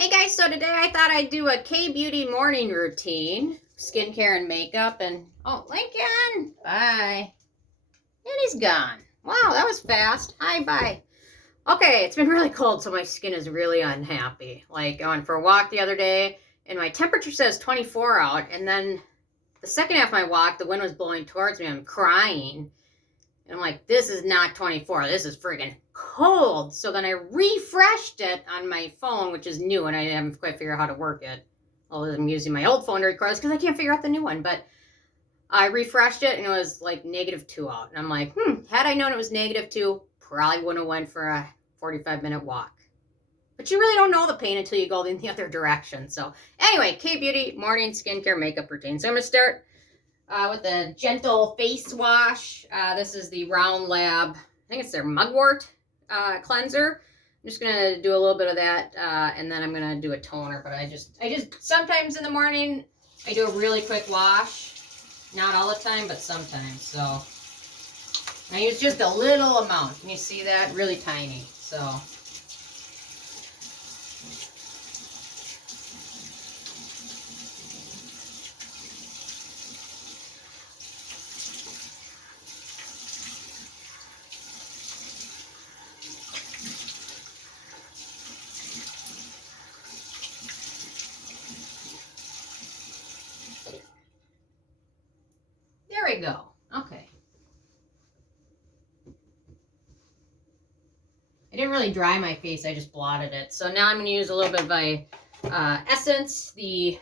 Hey guys, so today I thought I'd do a Kbeauty morning routine, skincare and makeup, and oh, Lincoln, bye. And he's gone. Wow, that was fast. Hi, bye. Okay, it's been really cold, so my skin is really unhappy. Like, I went for a walk the other day, and my temperature says 24 out, and then the second half of my walk, the wind was blowing towards me. I'm crying. And I'm like, this is not 24. This is friggin' cold. So then I refreshed it on my phone, which is new, and I haven't quite figured out how to work it. Well, I'm using my old phone to record this because I can't figure out the new one. But I refreshed it, and it was like -2 out. And I'm like, had I known it was -2, probably wouldn't have went for a 45-minute walk. But you really don't know the pain until you go in the other direction. So anyway, Kbeauty morning skincare makeup routine. So I'm going to start with a gentle face wash. This is the Round Lab, I think it's their Mugwort cleanser. I'm just gonna do a little bit of that, and then I'm gonna do a toner. But I just sometimes in the morning I do a really quick wash. Not all the time, but sometimes. So I use just a little amount. Can you see that? Really tiny. So. There we go. Okay. I didn't really dry my face. I just blotted it. So now I'm going to use a little bit of my essence. I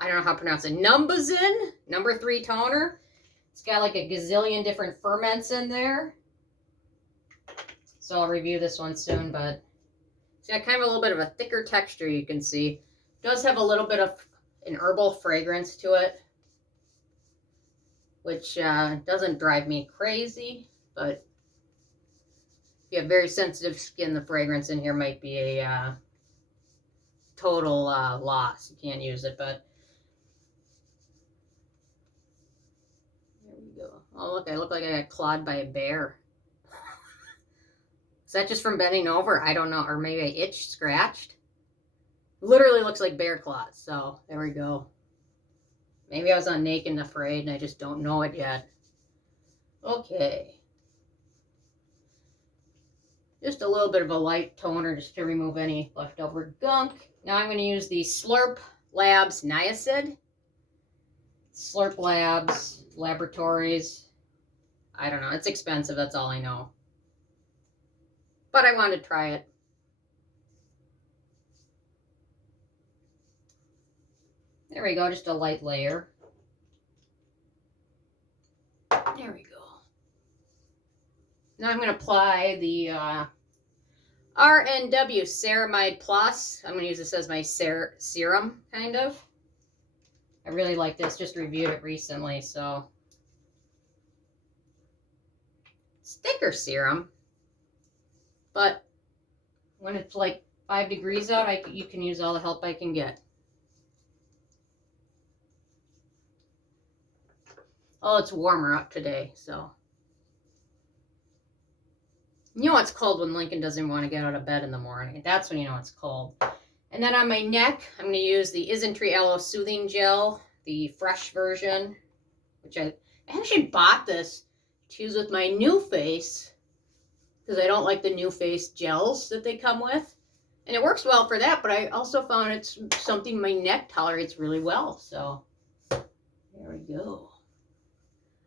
don't know how to pronounce it. Numbuzin number 3 toner. It's got like a gazillion different ferments in there. So I'll review this one soon, but it's got kind of a little bit of a thicker texture, you can see. It does have a little bit of an herbal fragrance to it, which doesn't drive me crazy, but if you have very sensitive skin, the fragrance in here might be a total loss. You can't use it, but there we go. Oh, look, I look like I got clawed by a bear. Is that just from bending over? I don't know. Or maybe I itched, scratched. Literally looks like bear claws. So there we go. Maybe I was on Naked and Afraid and I just don't know it yet. Okay. Just a little bit of a light toner just to remove any leftover gunk. Now I'm going to use the Slurp Labs Niacid. Slurp Labs, Laboratories. I don't know. It's expensive. That's all I know. But I wanted to try it. There we go. Just a light layer. There we go. Now I'm going to apply the RNW Ceramide Plus. I'm going to use this as my serum, kind of. I really like this. Just reviewed it recently, so. It's thicker serum. But when it's like 5 degrees out, you can use all the help I can get. Oh, it's warmer up today, so. You know it's cold when Lincoln doesn't want to get out of bed in the morning. That's when you know it's cold. And then on my neck, I'm going to use the Isntree Aloe Soothing Gel, the fresh version, which I actually bought this to use with my new face because I don't like the new face gels that they come with. And it works well for that, but I also found it's something my neck tolerates really well. So there we go.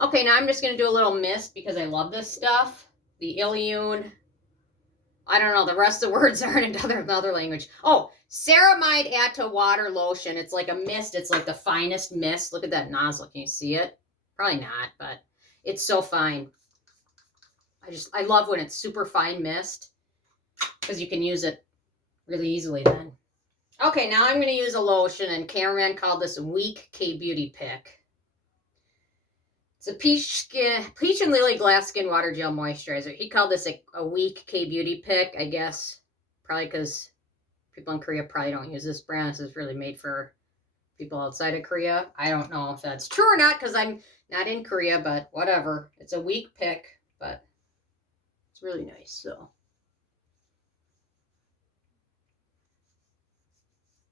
Okay, now I'm just going to do a little mist because I love this stuff. The Illiyoon. I don't know. The rest of the words are in another language. Oh, Ceramide Water Lotion. It's like a mist. It's like the finest mist. Look at that nozzle. Can you see it? Probably not, but it's so fine. I love when it's super fine mist because you can use it really easily then. Okay, now I'm going to use a lotion, and Cameraman called this a weak Kbeauty pick. It's a peach and lily glass skin water gel moisturizer. He called this a weak Kbeauty pick, I guess. Probably because people in Korea probably don't use this brand. This is really made for people outside of Korea. I don't know if that's true or not because I'm not in Korea, but whatever. It's a weak pick, but it's really nice. So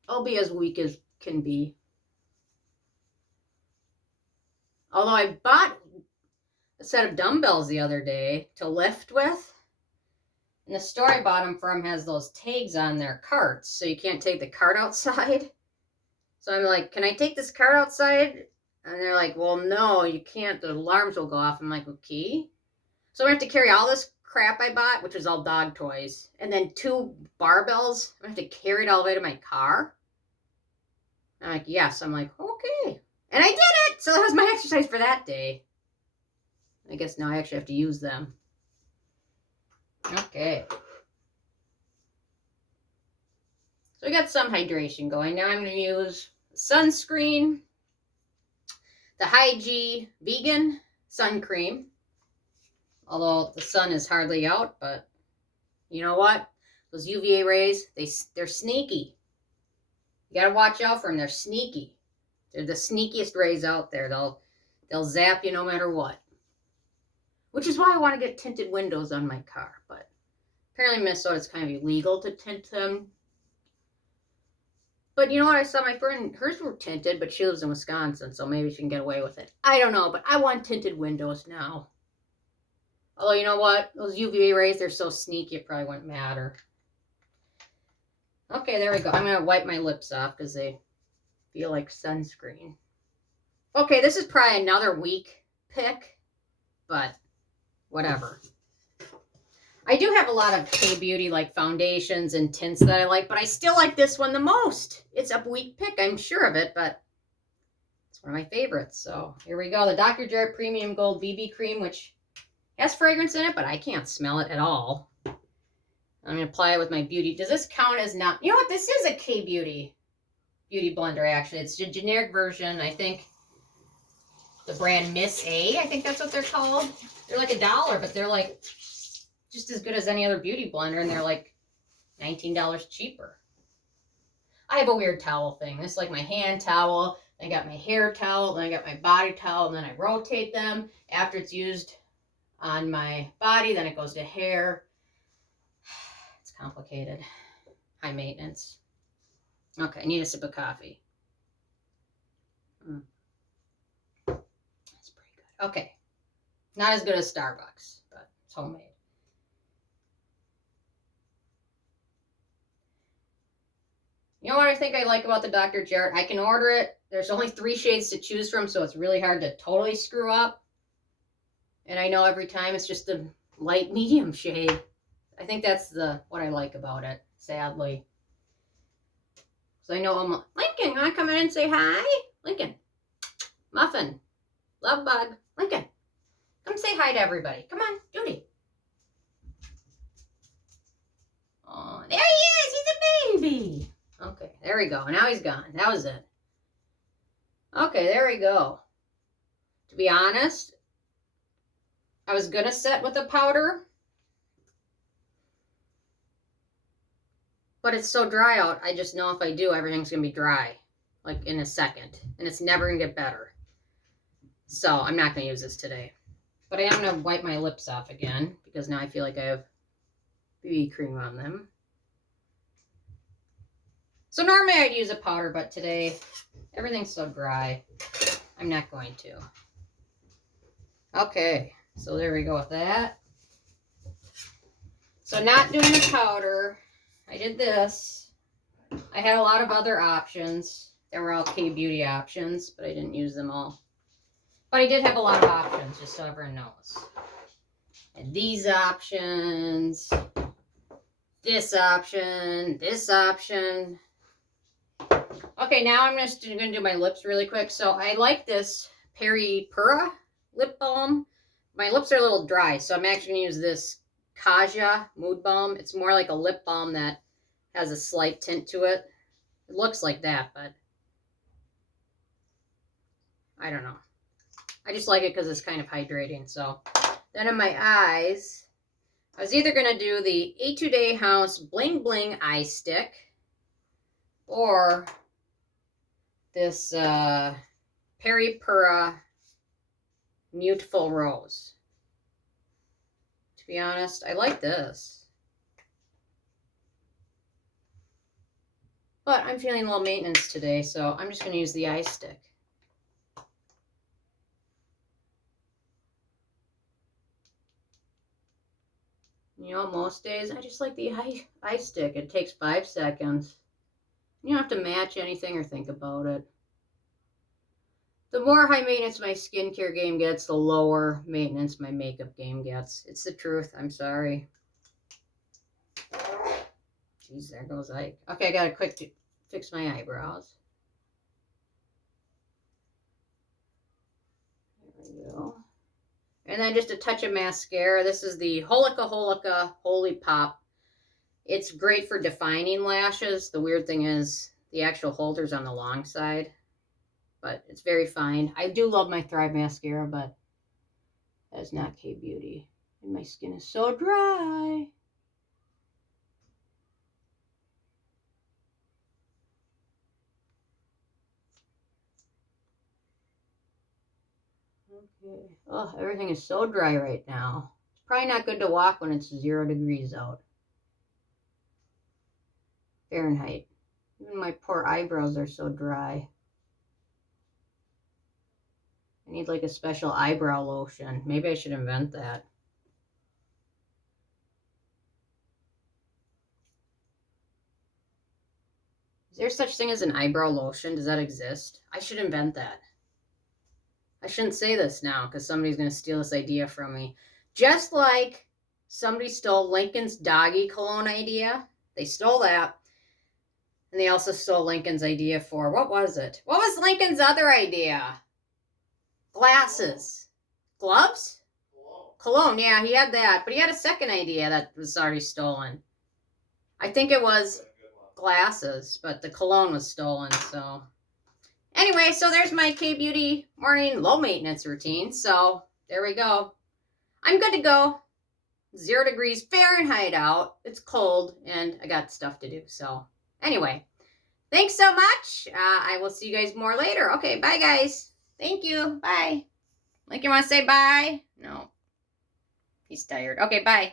I'll be as weak as can be. Although I bought a set of dumbbells the other day to lift with. And the store I bought them from has those tags on their carts, so you can't take the cart outside. So I'm like, can I take this cart outside? And they're like, well, no, you can't. The alarms will go off. I'm like, okay. So I have to carry all this crap I bought, which was all dog toys, and then 2 barbells. I have to carry it all the way to my car. I'm like, yes. I'm like, okay. And I did it. So that was my exercise for that day. I guess now I actually have to use them. Okay. So we got some hydration going. Now I'm going to use sunscreen, the Hyggee vegan sun cream. Although the sun is hardly out, but you know what? Those UVA rays, they're sneaky. You got to watch out for them. They're sneaky. They're the sneakiest rays out there. They'll zap you no matter what. Which is why I want to get tinted windows on my car. But apparently in Minnesota it's kind of illegal to tint them. But you know what? I saw my friend, hers were tinted, but she lives in Wisconsin, so maybe she can get away with it. I don't know, but I want tinted windows now. Although, you know what? Those UVA rays, they're so sneaky, it probably wouldn't matter. Okay, there we go. I'm going to wipe my lips off because they feel like sunscreen. Okay, this is probably another weak pick, but whatever. I do have a lot of Kbeauty like foundations and tints that I like, but I still like this one the most. It's a weak pick, I'm sure of it, but it's one of my favorites. So here we go. The Dr. Jart Premium Gold BB Cream, which has fragrance in it, but I can't smell it at all. I'm going to apply it with my Beauty. Does this count as not? You know what? This is a Kbeauty beauty blender, actually. It's a generic version. I think the brand Miss A, I think that's what they're called. They're like $1, but they're like just as good as any other beauty blender, and they're like $19 cheaper. I have a weird towel thing. This is like my hand towel. Then I got my hair towel. Then I got my body towel. And then I rotate them. After it's used on my body, then it goes to hair. It's complicated. High maintenance. Okay, I need a sip of coffee. That's pretty good. Okay. Not as good as Starbucks, but it's homemade. You know what I think I like about the Dr. Jart? I can order it. There's only 3 shades to choose from, so it's really hard to totally screw up. And I know every time it's just the light medium shade. I think that's what I like about it, sadly. So I know I'm Lincoln, you want to come in and say hi? Lincoln. Muffin. Love bug. Lincoln. Come say hi to everybody. Come on, Judy. Oh, there he is. He's a baby. Okay, there we go. Now he's gone. That was it. Okay, there we go. To be honest, I was going to set with a powder, but it's so dry out, I just know if I do, everything's going to be dry, like in a second, and it's never going to get better. So I'm not going to use this today. But I am going to wipe my lips off again, because now I feel like I have BB cream on them. So normally I'd use a powder, but today everything's so dry, I'm not going to. Okay, so there we go with that. So not doing a powder, I did this. I had a lot of other options. They were all Kbeauty options, but I didn't use them all. But I did have a lot of options, just so everyone knows. And these options, this option, this option. Okay, now I'm just going to do my lips really quick. So I like this Peraperi lip balm. My lips are a little dry, so I'm actually going to use this Kaja Mood Balm. It's more like a lip balm that has a slight tint to it. It looks like that, but I don't know. I just like it because it's kind of hydrating. So then in my eyes, I was either going to do the Etude House Bling Bling Eye Stick or this Peraperi Beautiful Rose. To be honest, I like this. But I'm feeling low maintenance today, so I'm just going to use the eye stick. You know, most days I just like the eye stick. It takes 5 seconds. You don't have to match anything or think about it. The more high maintenance my skincare game gets, the lower maintenance my makeup game gets. It's the truth. I'm sorry. Jeez, there goes Ike. Okay, I gotta quick fix my eyebrows. There we go. And then just a touch of mascara. This is the Holika Holi Pop. It's great for defining lashes. The weird thing is the actual holder's on the long side, but it's very fine. I do love my Thrive mascara, but that's not Kbeauty. And my skin is so dry. Okay. Oh, everything is so dry right now. It's probably not good to walk when it's 0 degrees out. Fahrenheit. Even my poor eyebrows are so dry. I need like a special eyebrow lotion. Maybe I should invent that. Is there such thing as an eyebrow lotion? Does that exist? I should invent that. I shouldn't say this now because somebody's going to steal this idea from me. Just like somebody stole Lincoln's doggy cologne idea. They stole that. And they also stole Lincoln's idea for, what was it? What was Lincoln's other idea? Glasses. Gloves? Cologne, yeah, he had that. But he had a second idea that was already stolen. I think it was glasses, but the cologne was stolen, so. Anyway, so there's my Kbeauty morning low maintenance routine. So there we go. I'm good to go. 0 degrees Fahrenheit out. It's cold, and I got stuff to do. So anyway, thanks so much. I will see you guys more later. Okay, bye, guys. Thank you. Bye. Like, you want to say bye? No. He's tired. Okay, bye.